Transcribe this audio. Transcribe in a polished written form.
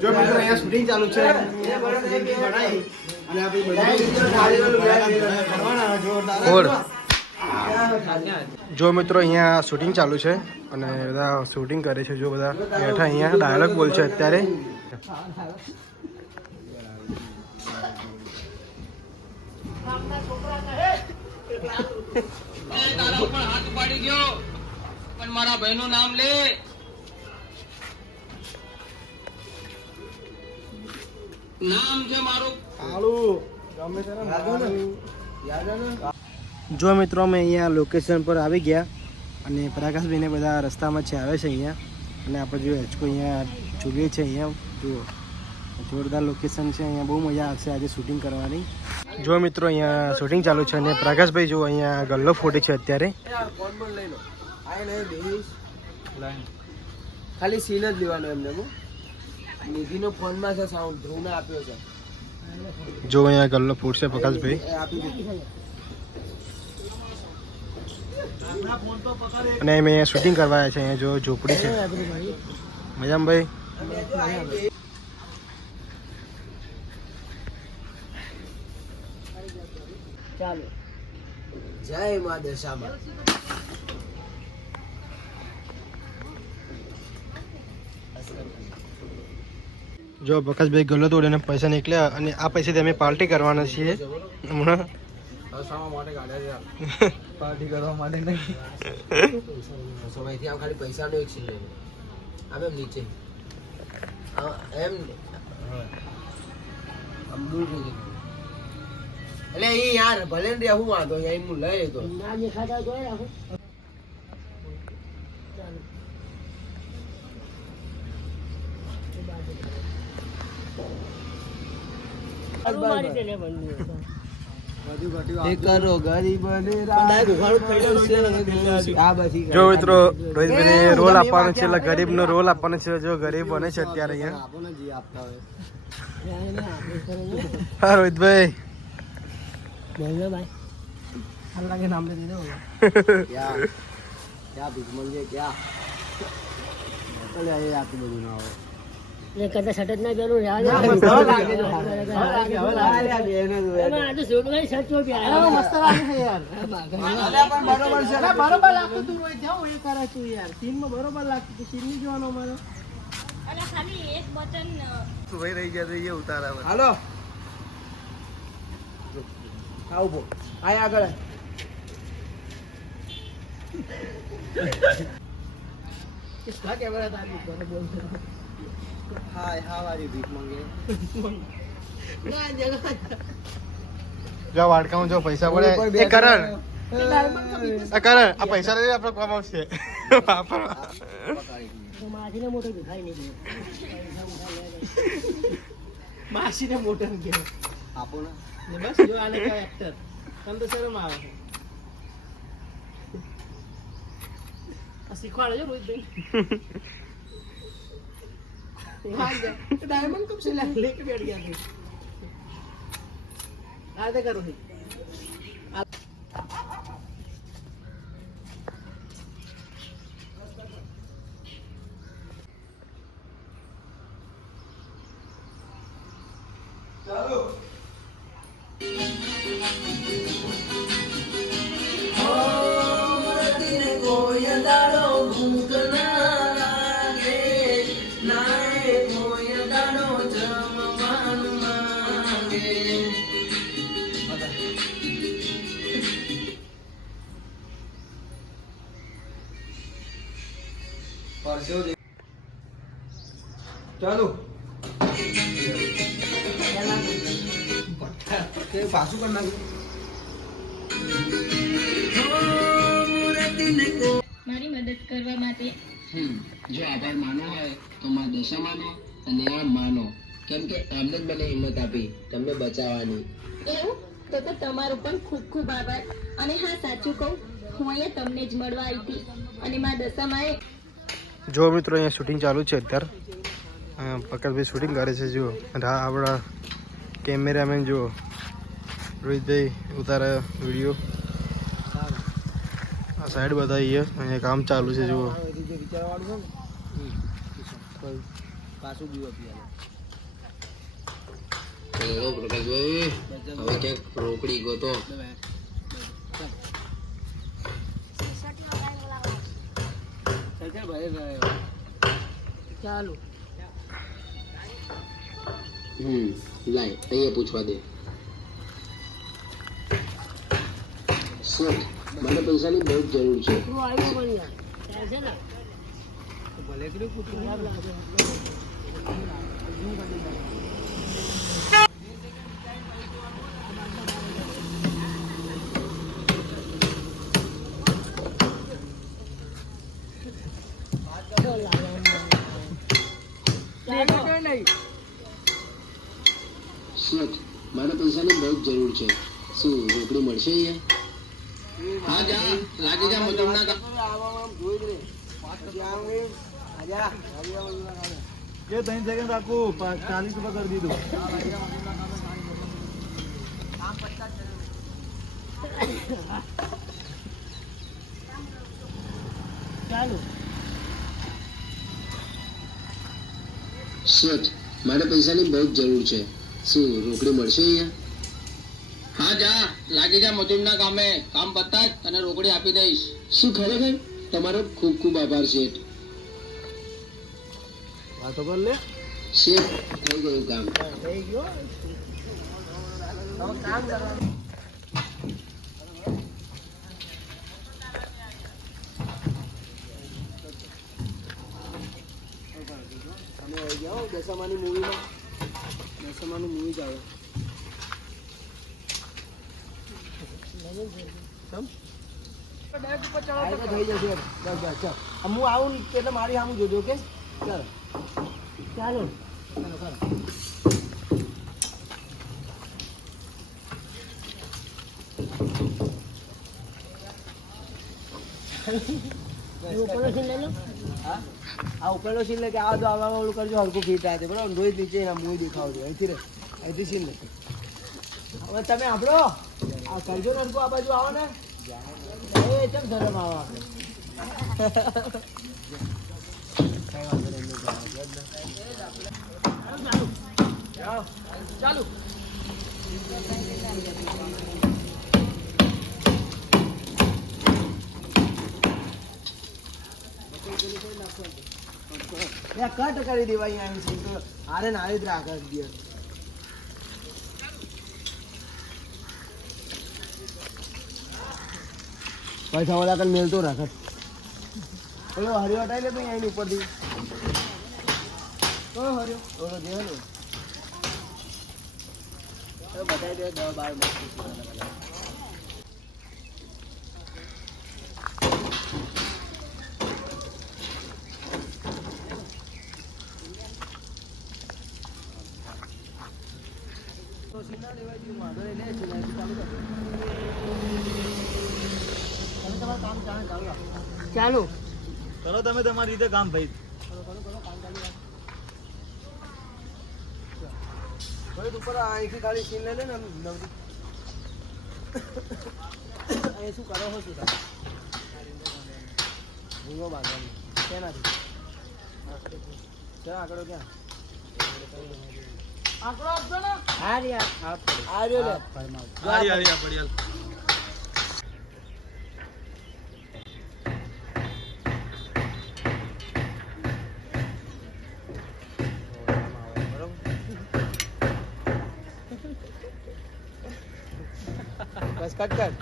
જો મિત્રો અહીંયા શૂટિંગ ચાલુ છે જો મિત્રો અહીંયા શૂટિંગ ચાલુ છે અને બધા શૂટિંગ કરે છે. જો બધા બેઠા અહીંયા ડાયલોગ બોલ છે અત્યારે. તારા ઉપર હાથ ઉપાડી ગયો પણ મારા ભાઈનું નામ લે. નામ છે મારું જો મિત્રો અમે અહીંયા લોકેશન પર આવી ગયા અને પ્રકાશભાઈને બધા રસ્તામાં છે આવે છે અહીંયા. અને આપણે જો હેચકો અહીંયા ચૂગીએ છે અહીંયા જુઓ જોરદાર લોકેશન છે. અહીંયા બહુ મજા આવશે આજે શૂટિંગ કરવાની. જો મિત્રો અહીંયા શૂટિંગ ચાલુ છે અને પ્રકાશભાઈ જો અહીંયા ગલ્લો ફોટે છે અત્યારે. ખાલી સીન જ લેવાનો એમને નિધિનો ફોનમાં છે સાઉન્ડ ધ્રુવને આપ્યો છે. જો અહીંયા ગલ્લો ફૂટશે પ્રકાશભાઈ અને અમે અહીંયા શૂટિંગ કરવા આવ્યા છે. અહીંયા જો ઝૂંપડી છે મજામાં ભાઈ. ચાલો જય મા દશામાં. જો પ્રકાશભાઈ ગલ્લો તોડીને પૈસા નીકળ્યા અને આ પૈસાથી અમે પાર્ટી કરવાના છીએ હમણાં. પાર્ટી કરવા માટે નહીં સમયથી આમ ખાલી પૈસાનો એક સીન લેવો આમ એમ નીચે એમ આમ દૂર થઈ ગયું. એટલે એ યાર ભલે ને હું વાંધો અહીં હું લઈ લેતો જો મિત્રો રોહિતભાઈને રોલ આપવાનો છે એટલે ગરીબ નો રોલ આપવાનો છે. જો ગરીબ બને છે અત્યારે અહીંયા. હા રોહિતભાઈ કરતા સટત ના પેલું બરોબર લાગતું તું એ કરે તું યાર સીનમાં બરોબર લાગતું સીન ની જોવાનો મારો ખાલી એક બટન રહી ગયા ઉતારા. હાલો આવો આય આગળ કિસકા કેમેરા તારી બરોબર હાય હાવારી ભીખ માંગે ના જગા જો વાડકામાં જો પૈસા પડે એ કરણ આ પૈસા લઈને આપણે કામ આવશે. માસીને મોટો દેખાય નહીં માસીને મોટો કે આપો ને બસ જો આને કયો એક્ટર તને તો શરમ આવે આ શીખવાડજો રોહિતભાઈ डायमंड कब से लेके बैठ गया थे आधे करो ही ચાલો ચાલો પાછું કરી નાખ્યું મારી મદદ કરવા માટે જો આભાર માનો હોય તો માં દશા માનો અને આ માનો કેમ કે એમને જ મને હિંમત આપી તમને બચાવવાની. એવું તો તમારો પણ ખૂબ ખૂબ આભાર. અને હા સાચું કહું હું અહીંયા તમને જ મળવા આવી હતી અને માં દશામાએ જો મિત્રો અહીંયા શૂટિંગ ચાલુ છે અત્યારે. પ્રકાશભાઈ શૂટિંગ કરે છે. જુઓ આપણા કેમેરામેન જુઓ રોહિતભાઈ ઉતારે વિડીયો. આ સાઈડ બતાવીએ અહીંયા કામ ચાલુ છે જુઓ. જે વિચારવાળું છે ને પાછું બીવા પીવા હેલો પ્રકાશભાઈ હવે ક્યાંક રોકડી ગોતો ચાલો લાય અહીંયા પૂછવા દે સર મને પૈસાની બહુ જ જરૂર છે તું આવ્યો પણ યાર ચાલશે ને ભલે કર્યું પૂછું યાર લાગે સર મને પૈસાની બહુ જ જરૂર છે શું રોકડી મળશે અહીંયા હા જા લાગી જા મજૂરના કામ જે 3 સેકન્ડ રાખું 40 રૂપિયા કરી દીધું. ચાલો સર મારે પૈસાની બહુ જ જરૂર છે શું રોકડી મળશે અહીંયા હા જા લાગી જા મજૂરના કામે કામ પતા જ અને રોકડી આપી દઈશ શું ખરેખર તમારો ખૂબ ખૂબ આભાર શેઠ વાતો કર લે. શેઠ થઈ ગયું કામ થઈ ગયો હવે કામ કરવાનું અમે આવી ગયા દશામાની મૂવી ચાલે થઈ જશે. બસ બસ ચાલ હું આવું ને એટલે મારી સામું જોજો કે ચાલો. ચાલો ઉપરનો સીન લઈ લો આ ઉપરનો સીન લે કે આ તો આવામાં ઓલું કરજો હલકું ફીટ થાય છે બરાબર. રોજ નીચે એના મૂવી દેખાવજો અહીંથી રે અહીંથી સીન લે. હવે તમે આપણો આ કરજો ને હલકું આ બાજુ આવો ને એ ચમ શરમ આવો આપણે કઈ વાંધો નહીં. ચાલુ કટ કરી દેવાય અહીંયા સીન તો હારે ને હારે જ રાખે દિવસ. પૈસા વાળા કન મેલતો રાખે. પેલો હરિયો હટાઈ લે ભાઈ એની ઉપરથી. કયો હરિયો? ઓલો જે ને બતાવી દે 10-12 ચાલુ કરો તમે તમારી રીતે કામ ભાઈ. ઉપર અહીંથી ખાલી સીન લઈ લે ને નવરી. અહીં શું કરો છો શું ભૂંગો બાંધવાનું શેનાથી? ક્યાં આગળ ક્યાં? આંકડો આપજો ને આ રહ્યો લે. બસ કટ કર.